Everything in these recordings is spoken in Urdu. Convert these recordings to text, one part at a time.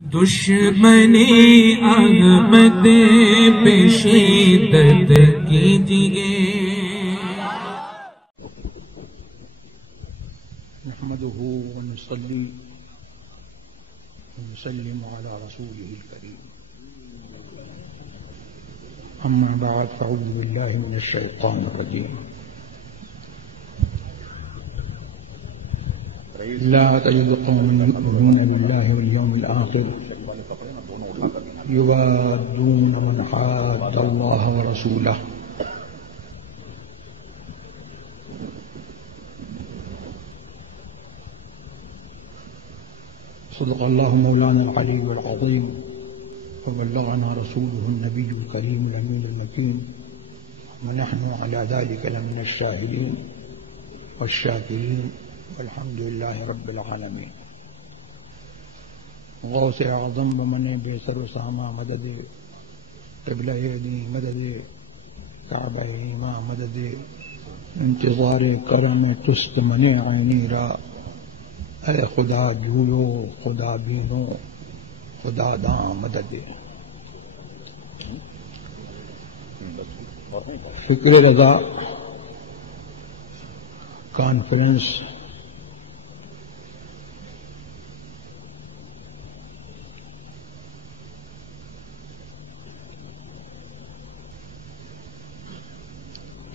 دشمنی احمد پہ شدت کیجئے۔ نحمده ونصلي ونسلم على رسوله الكريم، أما بعد فأعوذ بالله من الشيطان الرجيم. لا تجد قوما يؤمنون بالله واليوم الآخر يوادون من حاد الله ورسوله صدق الله مولانا العلي العظيم وبلغنا رسوله النبي الكريم الأمين المكين، ونحن على ذلك لمن الشاهدين والشاكرين والحمد لله رب العالمين. غوث اعظم بمن بے سر و سامہ مدد، قبلہ دی مدد، کعبہ ایماں مدد، انتظار کرم تست من عینی را، اے خدا جویو خدا بینو خدا داں مدد. فکر رضا کانفرنس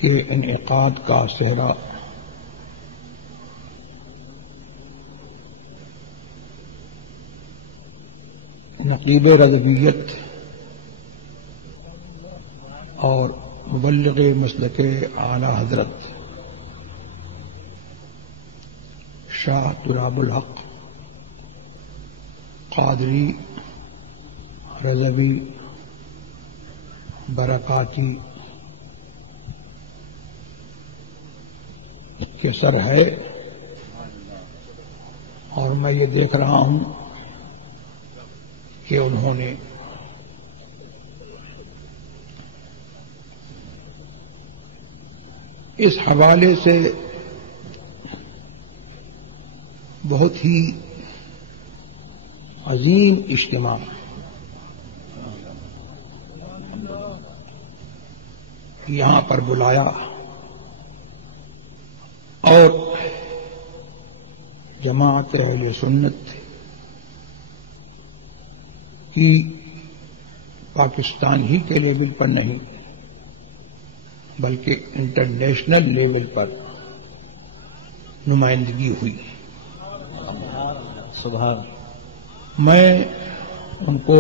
کے انعقاد کا صحرا نقیب رضویت اور مبلغ مسلک اعلی حضرت شاہ تراب الحق قادری رضوی برکاتی کے سر ہے، اور میں یہ دیکھ رہا ہوں کہ انہوں نے اس حوالے سے بہت ہی عظیم اجتماع یہاں پر بلایا، اور جماعت اہل سنت کی پاکستان ہی کے لیول پر نہیں بلکہ انٹرنیشنل لیول پر نمائندگی ہوئی. سبحان. میں ان کو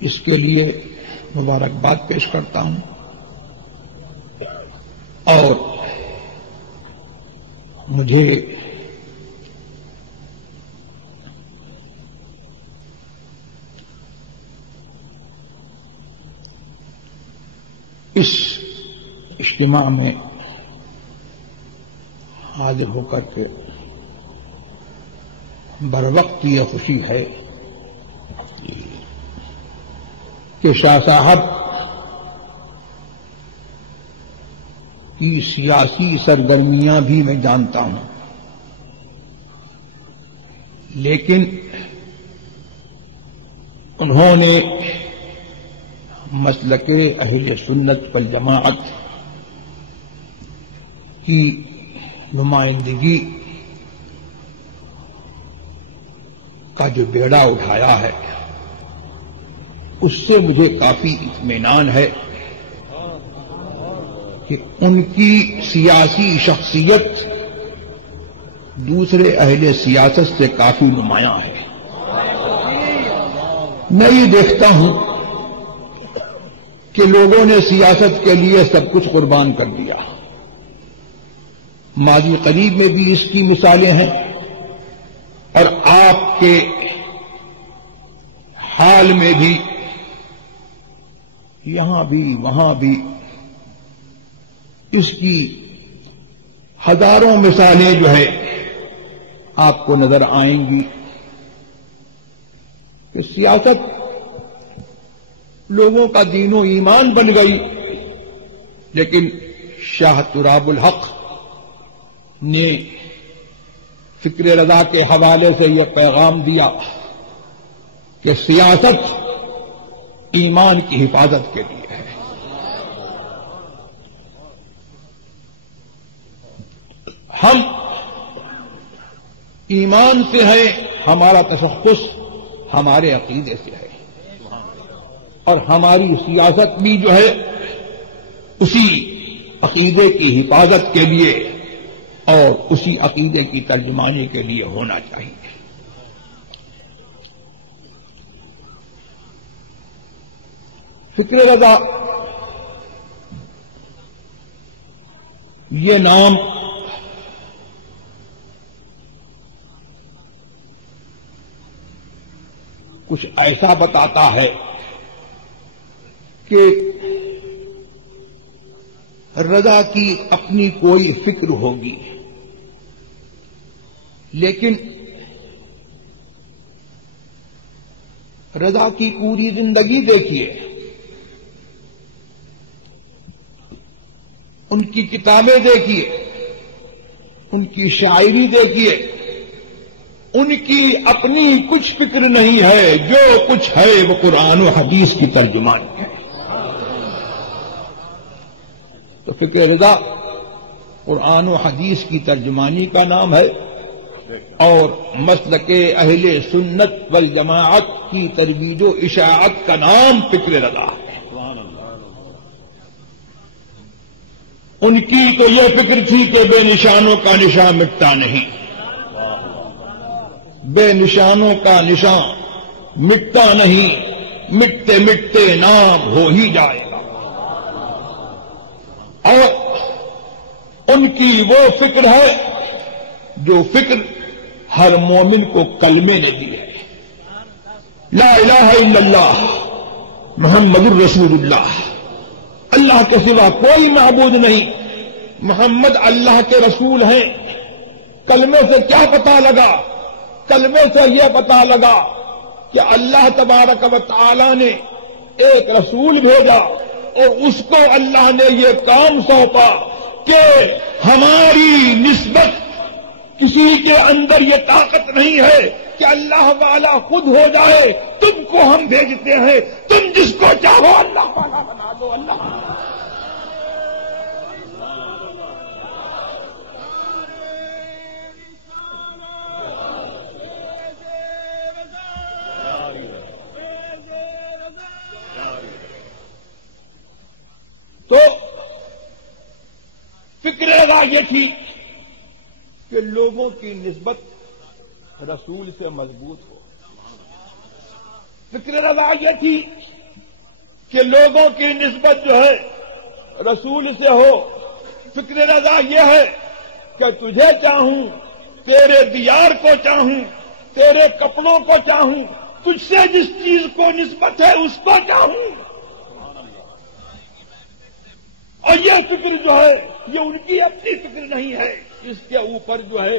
اس کے لیے مبارکباد پیش کرتا ہوں، اور مجھے اس اجتماع میں حاضر ہو کر کے بروقت یہ خوشی ہے کہ شاہ صاحب کی سیاسی سرگرمیاں بھی میں جانتا ہوں، لیکن انہوں نے مسلک اہل سنت والجماعت کی نمائندگی کا جو بیڑا اٹھایا ہے اس سے مجھے کافی اطمینان ہے کہ ان کی سیاسی شخصیت دوسرے اہل سیاست سے کافی نمایاں ہے. میں یہ دیکھتا ہوں کہ لوگوں نے سیاست کے لیے سب کچھ قربان کر دیا. ماضی قریب میں بھی اس کی مثالیں ہیں، اور آپ کے حال میں بھی یہاں بھی وہاں بھی اس کی ہزاروں مثالیں جو ہے آپ کو نظر آئیں گی کہ سیاست لوگوں کا دین و ایمان بن گئی، لیکن شاہ تراب الحق نے فکر رضا کے حوالے سے یہ پیغام دیا کہ سیاست ایمان کی حفاظت کے لیے ہے. ہم ایمان سے ہیں، ہمارا تشخص ہمارے عقیدے سے ہے، اور ہماری سیاست بھی جو ہے اسی عقیدے کی حفاظت کے لیے اور اسی عقیدے کی ترجمانی کے لیے ہونا چاہیے. فکر رضا یہ نام کچھ ایسا بتاتا ہے کہ رضا کی اپنی کوئی فکر ہوگی، لیکن رضا کی پوری زندگی دیکھیے، ان کی کتابیں دیکھیے، ان کی شاعری دیکھیے، ان کی اپنی کچھ فکر نہیں ہے، جو کچھ ہے وہ قرآن و حدیث کی ترجمان ہے. تو فکر رضا قرآن و حدیث کی ترجمانی کا نام ہے، اور مسلک اہل سنت والجماعت کی ترویج و اشاعت کا نام فکر رضا ہے. ان کی تو یہ فکر تھی کہ بے نشانوں کا نشان مٹتا نہیں، بے نشانوں کا نشان مٹتا نہیں، مٹتے مٹتے نام ہو ہی جائے گا. اور ان کی وہ فکر ہے جو فکر ہر مومن کو کلمے نے دی ہے. لا الہ الا اللہ محمد الرسول اللہ، اللہ کے سوا کوئی معبود نہیں، محمد اللہ کے رسول ہیں. کلمے سے کیا پتہ لگا؟ کلمے سے یہ پتہ لگا کہ اللہ تبارک و تعالی نے ایک رسول بھیجا، اور اس کو اللہ نے یہ کام سونپا کہ ہماری نسبت کسی کے اندر یہ طاقت نہیں ہے کہ اللہ والا خود ہو جائے. تم کو ہم بھیجتے ہیں، تم جس کو چاہو اللہ والا بنا دو. اللہ تو فکر رضا یہ تھی کہ لوگوں کی نسبت رسول سے مضبوط ہو. فکر رضا یہ تھی کہ لوگوں کی نسبت جو ہے رسول سے ہو. فکر رضا یہ ہے کہ تجھے چاہوں، تیرے دیار کو چاہوں، تیرے کپڑوں کو چاہوں، تجھ سے جس چیز کو نسبت ہے اس کو چاہوں. اور یہ فکر جو ہے یہ ان کی اپنی فکر نہیں ہے، اس کے اوپر جو ہے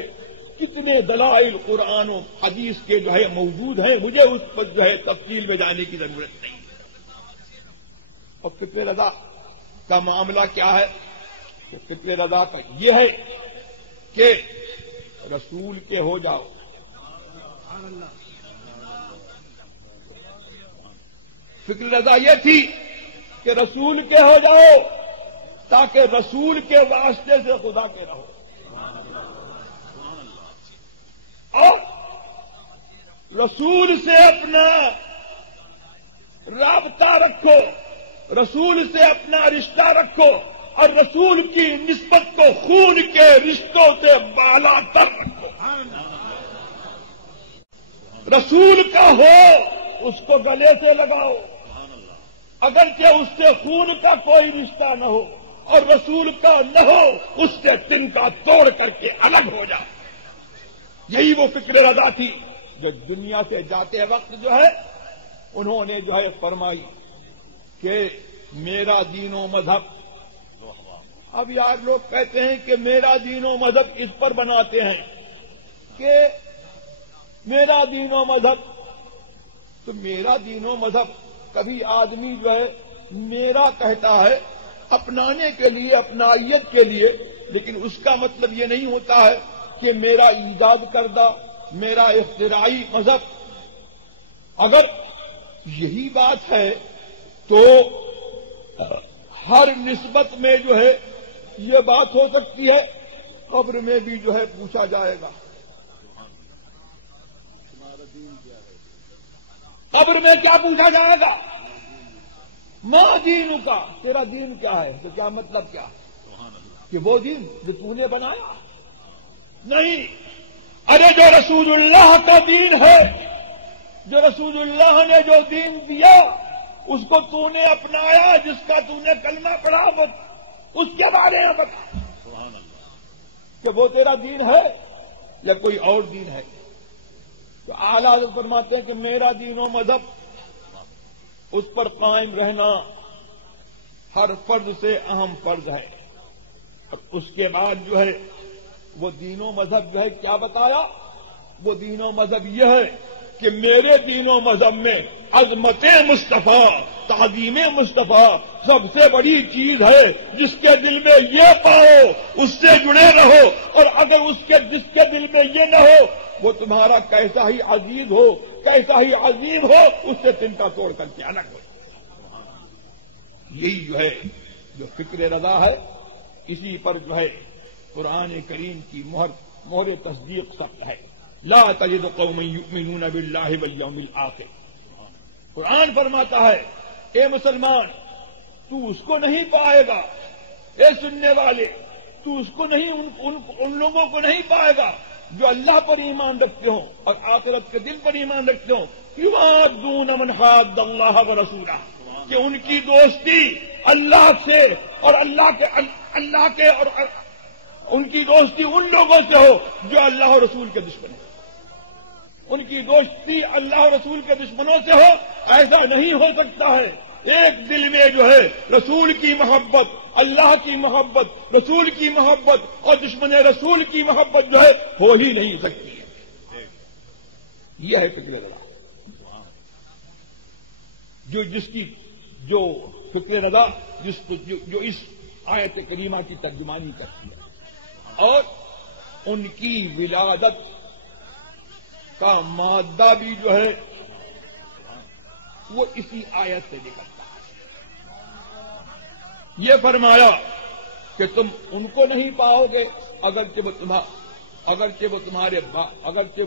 کتنے دلائل قرآن و حدیث کے جو ہے موجود ہیں. مجھے اس پر جو ہے تفصیل میں جانے کی ضرورت نہیں. اور فکر رضا کا معاملہ کیا ہے؟ کہ فکر رضا کا یہ ہے کہ رسول کے ہو جاؤ. فکر رضا یہ تھی کہ رسول کے ہو جاؤ تاکہ رسول کے واسطے سے خدا کے رہو. اور رسول سے اپنا رابطہ رکھو، رسول سے اپنا رشتہ رکھو، اور رسول کی نسبت کو خون کے رشتوں سے بالا تر رکھو. رسول کا ہو اس کو گلے سے لگاؤ، اگرچہ اس سے خون کا کوئی رشتہ نہ ہو، اور رسول کا نہ ہو اس سے تنکا توڑ کر کے الگ ہو جائے. یہی وہ فکر رضا تھی جو دنیا سے جاتے وقت جو ہے انہوں نے جو ہے فرمائی کہ میرا دین و مذہب. اب یار لوگ کہتے ہیں کہ میرا دین و مذہب اس پر بناتے ہیں کہ میرا دین و مذہب. تو میرا دین و مذہب کبھی آدمی جو ہے میرا کہتا ہے اپنانے کے لیے، اپنائیت کے لیے، لیکن اس کا مطلب یہ نہیں ہوتا ہے کہ میرا ایجاد کردہ، میرا اختراعی مذہب، اگر یہی بات ہے تو ہر نسبت میں جو ہے یہ بات ہو سکتی ہے، قبر میں بھی جو ہے پوچھا جائے گا قبر میں کیا پوچھا جائے گا؟ ماں دین کا، تیرا دین کیا ہے؟ تو کیا مطلب کیا کہ وہ دین جو تو نے بنایا؟ نہیں، ارے جو رسول اللہ کا دین ہے، جو رسول اللہ نے جو دین دیا اس کو تو نے اپنایا، جس کا تو نے کلمہ پڑھا، وہ اس کے بارے میں بتا کہ وہ تیرا دین ہے یا کوئی اور دین ہے؟ تو اعلیٰ حضرت فرماتے ہیں کہ میرا دین و مذہب، اس پر قائم رہنا ہر فرض سے اہم فرض ہے۔ اور اس کے بعد جو ہے وہ دین و مذہب جو ہے کیا بتایا؟ وہ دین و مذہب یہ ہے کہ میرے دین و مذہب میں عظمت مصطفیٰ، تعظیم مصطفیٰ سب سے بڑی چیز ہے۔ جس کے دل میں یہ پاؤ اس سے جڑے رہو، اور اگر جس کے دل میں یہ نہ ہو وہ تمہارا کیسا ہی عزیز ہو، کیسا ہی عظیم ہو، اس سے تنکا توڑ کر کے الگ ہو۔ یہی جو ہے جو فکر رضا ہے، اسی پر جو ہے قرآن کریم کی مہر تصدیق سخت ہے۔ لا تجد قوما یؤمنون باللہ والیوم الآخر۔ قرآن فرماتا ہے اے مسلمان، تو اس کو نہیں پائے گا، اے سننے والے تو اس کو نہیں، ان لوگوں کو نہیں پائے گا جو اللہ پر ایمان رکھتے ہوں اور آخرت کے دن پر ایمان رکھتے ہوں۔ یوادون من حاد اللہ ورسولہ، کہ ان کی دوستی اللہ سے اور اللہ کے اور ان کی دوستی ان لوگوں سے ہو جو اللہ اور رسول کے دشمن ہیں۔ ان کی دوستی اللہ اور رسول کے دشمنوں سے ہو، ایسا نہیں ہو سکتا ہے۔ ایک دل میں جو ہے رسول کی محبت، اللہ کی محبت، رسول کی محبت اور دشمن رسول کی محبت جو ہے ہو ہی نہیں سکتی ہے۔ یہ ہے فکر رضا، جو فکر رضا جو اس آیت کریمہ کی ترجمانی کرتی ہے، اور ان کی ولادت کا مادہ بھی جو ہے وہ اسی آیت سے نکلتا ہے۔ یہ فرمایا کہ تم ان کو نہیں پاؤ گے اگرچہ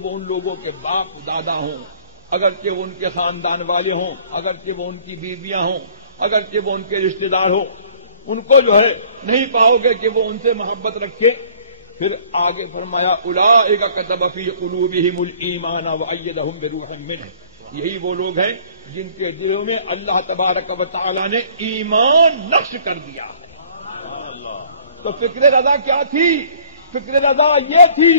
وہ ان لوگوں کے باپ دادا ہوں، اگرچہ وہ ان کے خاندان والے ہوں، اگرچہ وہ ان کی بیویاں ہوں، اگرچہ وہ ان کے رشتے دار ہوں، ان کو جو ہے نہیں پاؤ گے کہ وہ ان سے محبت رکھے۔ پھر آگے فرمایا اولئک کتب فی قلوبہم الایمان وایدہم بروح منہ، یہی وہ لوگ ہیں جن کے دلوں میں اللہ تبارک و تعالی نے ایمان نقش کر دیا ہے۔ تو فکر رضا کیا تھی؟ فکر رضا یہ تھی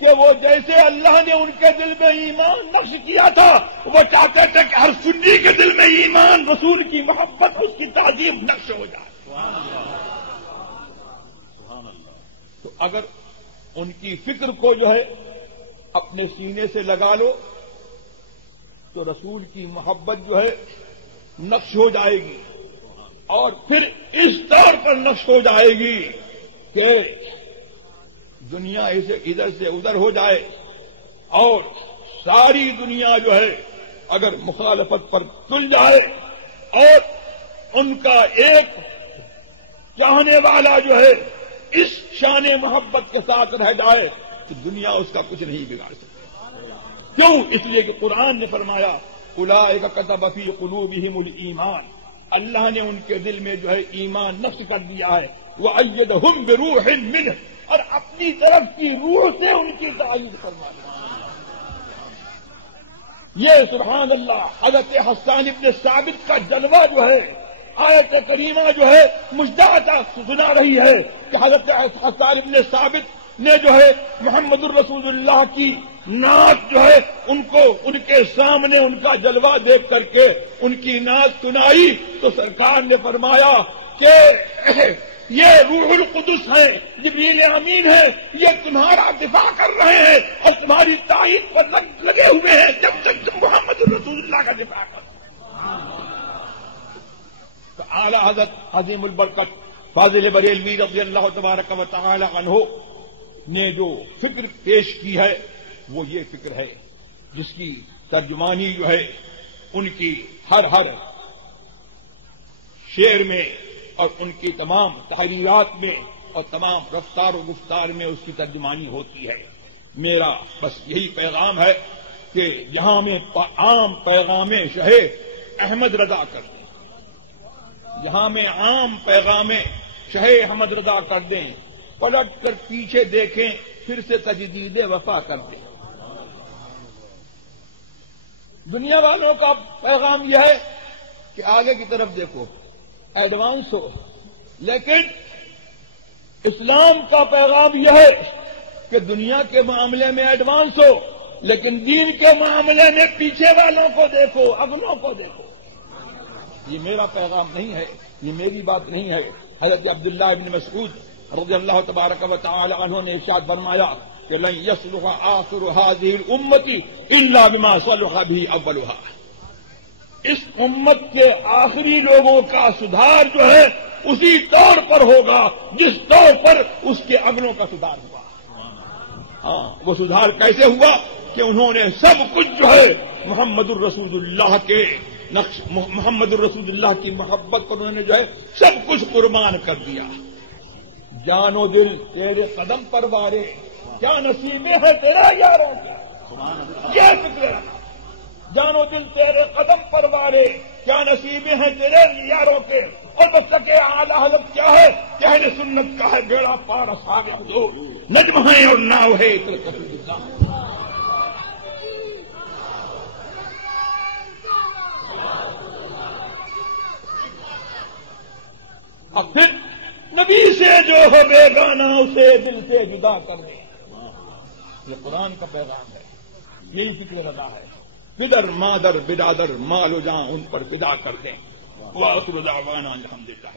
کہ وہ جیسے اللہ نے ان کے دل میں ایمان نقش کیا تھا، وہ چاہتے تھے کہ ہر سنی کے دل میں ایمان، رسول کی محبت، اس کی تعظیم نقش ہو جائے۔ تو اگر ان کی فکر کو جو ہے اپنے سینے سے لگا لو تو رسول کی محبت جو ہے نقش ہو جائے گی، اور پھر اس طور پر نقش ہو جائے گی کہ دنیا ادھر سے ادھر ہو جائے، اور ساری دنیا جو ہے اگر مخالفت پر تل جائے اور ان کا ایک چاہنے والا جو ہے اس شان محبت کے ساتھ رہ جائے تو دنیا اس کا کچھ نہیں بگاڑ سکتی۔ کیوں؟ اس لیے کہ قرآن نے فرمایا اولئک کتب فی قلوبہم الایمان، اللہ نے ان کے دل میں جو ہے ایمان نقش کر دیا ہے، وأیدہم بروح منہ، اور اپنی طرف کی روح سے ان کی تعلیم فرمایا۔ یہ سبحان اللہ حضرت حسان ابن ثابت کا جلوہ جو ہے آیت کریمہ جو ہے مجدہ سنا رہی ہے کہ حضرت حسان ابن ثابت نے جو ہے محمد الرسول اللہ کی نعت جو ہے ان کے سامنے ان کا جلوہ دیکھ کر کے ان کی نعت سنائی، تو سرکار نے فرمایا کہ یہ روح القدس ہے، جبریل امین ہے، یہ تمہارا دفاع کر رہے ہیں اور تمہاری تائید پر لگے ہوئے ہیں جب تک تم محمد الرسول اللہ کا دفاع کرو۔ تو اعلی حضرت عظیم البرکت فاضل بریلوی رضی اللہ تبارک و تعالی عنہ نے جو فکر پیش کی ہے وہ یہ فکر ہے جس کی ترجمانی جو ہے ان کی ہر شعر میں اور ان کی تمام تحریرات میں اور تمام رفتار و گفتار میں اس کی ترجمانی ہوتی ہے. میرا بس یہی پیغام ہے کہ جہاں میں عام پیغام شاہ احمد رضا کر دیں، جہاں میں عام پیغام شاہ احمد رضا کر دیں، پلٹ کر پیچھے دیکھیں پھر سے تجدید وفا کر دیں. دنیا والوں کا پیغام یہ ہے کہ آگے کی طرف دیکھو، ایڈوانس ہو، لیکن اسلام کا پیغام یہ ہے کہ دنیا کے معاملے میں ایڈوانس ہو لیکن دین کے معاملے میں پیچھے والوں کو دیکھو، اگلوں کو دیکھو. یہ میرا پیغام نہیں ہے، یہ میری بات نہیں ہے. حضرت عبداللہ ابن مسعود رضی اللہ تبارک و تعالی عنہ نے ارشاد فرمایا کہ لن يصلح آخر هذه الامة الا بما صلح به اولها. اس امت کے آخری لوگوں کا سدھار جو ہے اسی طور پر ہوگا جس طور پر اس کے اگلوں کا سدھار ہوا. ہاں، وہ سدھار کیسے ہوا کہ انہوں نے سب کچھ جو ہے محمد الرسول اللہ کے نقش، محمد الرسول اللہ کی محبت پر انہوں نے جو ہے سب کچھ قربان کر دیا. جان و دل تیرے قدم پر وارے، کیا نصیبیں ہیں تیرا یاروں کی. یہ فکر رکھا، جان و دل تیرے قدم پر وارے، کیا نصیبیں ہیں تیرے یاروں کے. اور بس کے اعلی حضرت کیا ہے کہ اہل سنت کا ہے بیڑا پار اصحاب دو نجم ہے اور ناو ہے اب پھر نبی سے جو ہو بیگانہ اسے دل سے جدا کر دے. یہ قرآن کا پیغام ہے، یہی فکر رضا ہے. بدر مادر بدادر مال و جان ان پر فدا کر دیں. وآخر دعوانا الحمدللہ.